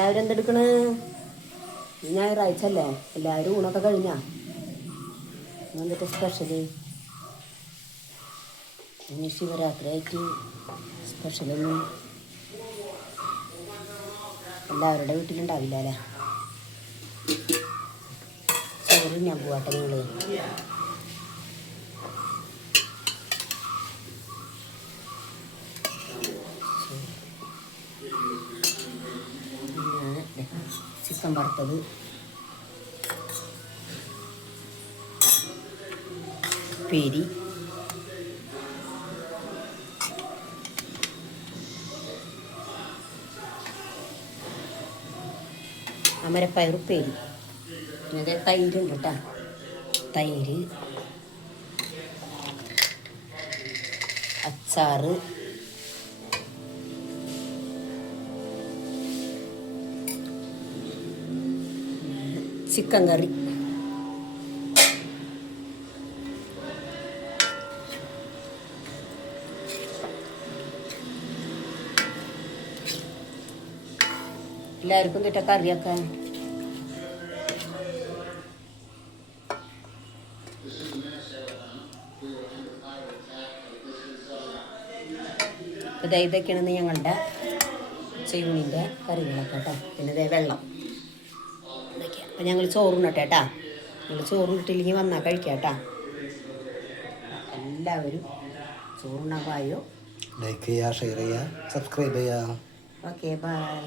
എല്ലാവരും എന്തെടുക്കണ്? ഞായറാഴ്ച അല്ലേ, എല്ലാവരും ഊണൊക്കെ കഴിഞ്ഞാ? എന്നിട്ട് സ്പെഷ്യല് ഇനി ശിവരാത്രിയായിട്ട് സ്പെഷ്യലൊന്നും എല്ലാവരുടെ വീട്ടിലുണ്ടാവില്ല അല്ലേ? ചോറ് ഞാൻ പോവാട്ടെ നിങ്ങൾ. ചിക്കൻ വറുത്തത്, ഉപ്പേരി, അമരപ്പയർ ഉപ്പേരി, പിന്നെ തൈരുണ്ട് കേട്ടോ. തൈര്, അച്ചാറ്, ചിക്കൻ കറി. എല്ലാവർക്കും കിട്ട കറിയൊക്കെ ഇതൊക്കെയാണ് ഞങ്ങളുടെ ചെമ്മീൻ്റെ കറികളൊക്കെ കേട്ടോ. പിന്നെ ഇതേ വെള്ളം ഇതൊക്കെയാണ്. അപ്പം ഞങ്ങൾ ചോറുണ്ണട്ടെ കേട്ടാ. നിങ്ങൾ ചോറുണ്ടിട്ടില്ലെങ്കിൽ വന്നാൽ കഴിക്കാം കേട്ടാ. എല്ലാവരും ചോറുണ്ണാൻ പായോ. ലൈക്ക് ചെയ്യുക, ഷെയർ ചെയ്യുക, സബ്സ്ക്രൈബ് ചെയ്യുക. Okay bye.